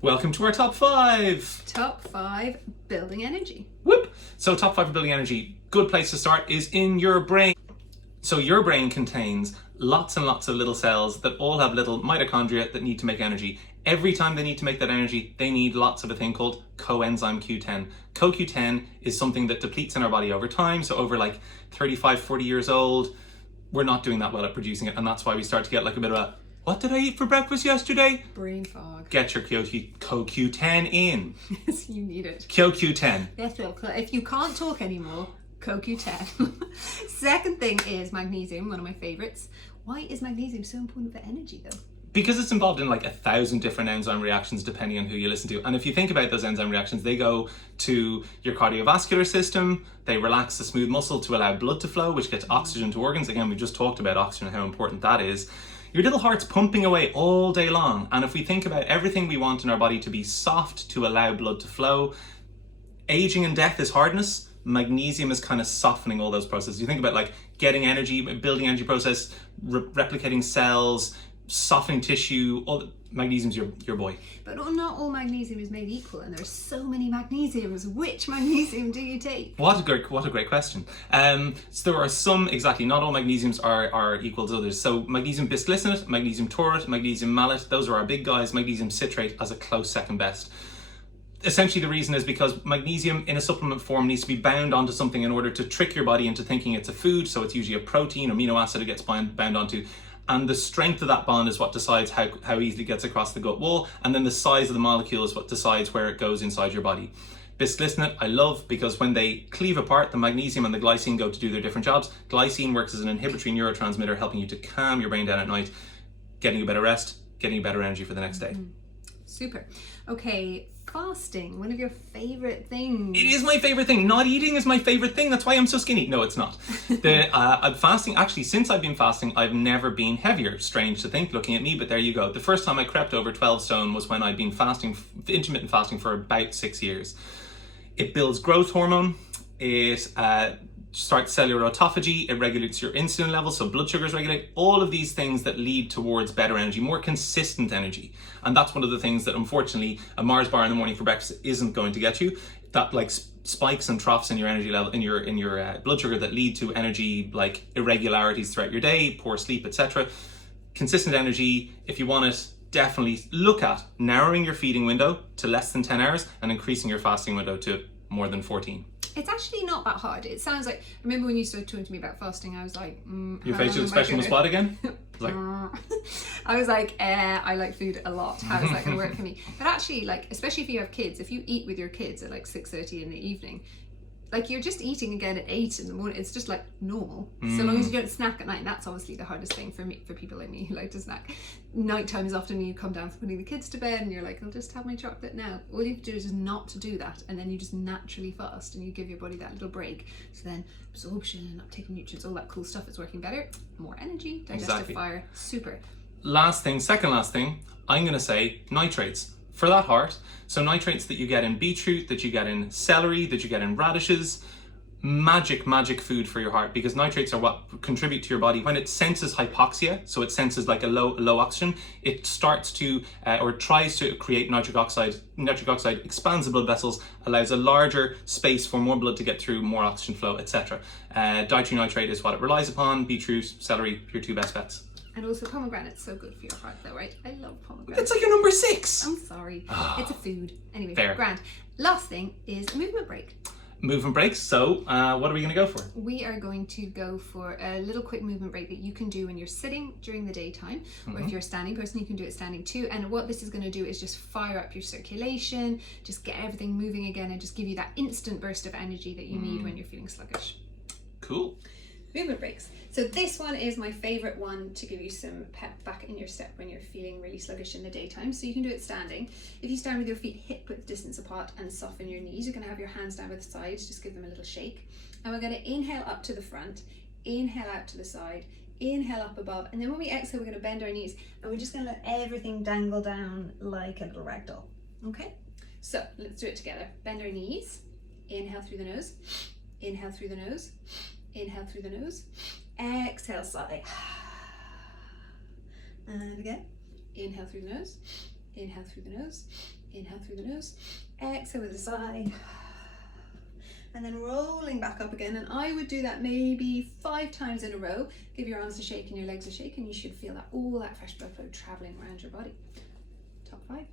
Welcome to our top 5. Top 5 building energy. Whoop! So top 5 of building energy, good place to start is in your brain. So your brain contains lots and lots of little cells that all have little mitochondria that need to make energy. Every time they need to make that energy, they need lots of a thing called coenzyme Q10. CoQ10 is something that depletes in our body over time. So over like 35, 40 years old, we're not doing that well at producing it. And that's why we start to get like a bit of a, what did I eat for breakfast yesterday? Brain fog. Get your CoQ10 in. Yes, you need it. CoQ10. Yes, well, if you can't talk anymore, CoQ10. Second thing is magnesium, one of my favorites. Why is magnesium so important for energy though? Because it's involved in like 1,000 different enzyme reactions depending on who you listen to. And if you think about those enzyme reactions, they go to your cardiovascular system, they relax the smooth muscle to allow blood to flow, which gets oxygen to organs. Again, we just talked about oxygen and how important that is. Your little heart's pumping away all day long. And if we think about everything we want in our body to be soft, to allow blood to flow, aging and death is hardness. Magnesium is kind of softening all those processes. You think about like getting energy, building energy process, replicating cells, softening tissue, magnesium's your boy. But not all magnesium is made equal, and there's so many magnesiums. Which magnesium do you take? What a great question. So there are some, exactly, not all magnesiums are equal to others. So magnesium bisglycinate, magnesium taurate, magnesium malate, those are our big guys. Magnesium citrate as a close second best. Essentially the reason is because magnesium in a supplement form needs to be bound onto something in order to trick your body into thinking it's a food. So it's usually a protein, amino acid it gets bound onto. And the strength of that bond is what decides how easily it gets across the gut wall. And then the size of the molecule is what decides where it goes inside your body. Bisglycinate I love because when they cleave apart, the magnesium and the glycine go to do their different jobs. Glycine works as an inhibitory neurotransmitter, helping you to calm your brain down at night, getting you better rest, getting you better energy for the next day. Super. Okay, fasting, one of your favorite things. It is my favorite thing. Not eating is my favorite thing. That's why I'm so skinny. No, it's not. I'm fasting. Actually, since I've been fasting, I've never been heavier. Strange to think, looking at me, but there you go. The first time I crept over 12 stone was when I'd been fasting, intermittent fasting for about 6 years. It builds growth hormone. It starts cellular autophagy. It regulates your insulin levels, so blood sugars regulate. All of these things that lead towards better energy, more consistent energy. And that's one of the things that unfortunately a Mars bar in the morning for breakfast isn't going to get you. That like spikes and troughs in your energy level, in your blood sugar that lead to energy like irregularities throughout your day, poor sleep, etc. Consistent energy, if you want it, definitely look at narrowing your feeding window to less than 10 hours and increasing your fasting window to more than 14. It's actually not that hard. It sounds like, remember when you started talking to me about fasting, I was like, Your facial expression was what again? Like, I was like, I like food a lot. How is that going to work for me? But actually, like, especially if you have kids, if you eat with your kids at like 6:30 in the evening, like you're just eating again at 8 in the morning. It's just like normal. So long as you don't snack at night. And that's obviously the hardest thing for me, for people like me who like to snack. Nighttime is often when you come down from putting the kids to bed and you're like, I'll just have my chocolate now. All you have to do is just not to do that. And then you just naturally fast and you give your body that little break. So then absorption, uptake of nutrients, all that cool stuff is working better. More energy, digestive fire, super. Second last thing, I'm going to say nitrates. For that heart, so nitrates that you get in beetroot, that you get in celery, that you get in radishes, magic food for your heart, because nitrates are what contribute to your body when it senses hypoxia, so it senses like a low oxygen, it starts to or tries to create nitric oxide. Nitric oxide expands the blood vessels, allows a larger space for more blood to get through, more oxygen flow, etc. Dietary nitrate is what it relies upon. Beetroot, celery, your two best bets. And also pomegranate's so good for your heart though, right? I love pomegranate. It's like your number 6. I'm sorry. It's a food. Anyway, Fair. Grand. Last thing is a movement break. Movement breaks. So what are we going to go for? We are going to go for a little quick movement break that you can do when you're sitting during the daytime, or if you're a standing person, you can do it standing too. And what this is going to do is just fire up your circulation, just get everything moving again, and just give you that instant burst of energy that you need when you're feeling sluggish. Cool. Movement breaks. So this one is my favorite one to give you some pep back in your step when you're feeling really sluggish in the daytime. So you can do it standing. If you stand with your feet hip width distance apart and soften your knees, you're going to have your hands down by the sides, just give them a little shake. And we're going to inhale up to the front, inhale out to the side, inhale up above, and then when we exhale, we're going to bend our knees and we're just going to let everything dangle down like a little rag doll. Okay? So let's do it together. Bend our knees, inhale through the nose, inhale through the nose, inhale through the nose, exhale slightly, and again, inhale through the nose, Inhale through the nose, inhale through the nose, exhale with a sigh, and then rolling back up again. And I would do that maybe 5 times in a row. Give your arms a shake and your legs a shake, and you should feel that all that fresh blood flow traveling around your body. Top 5.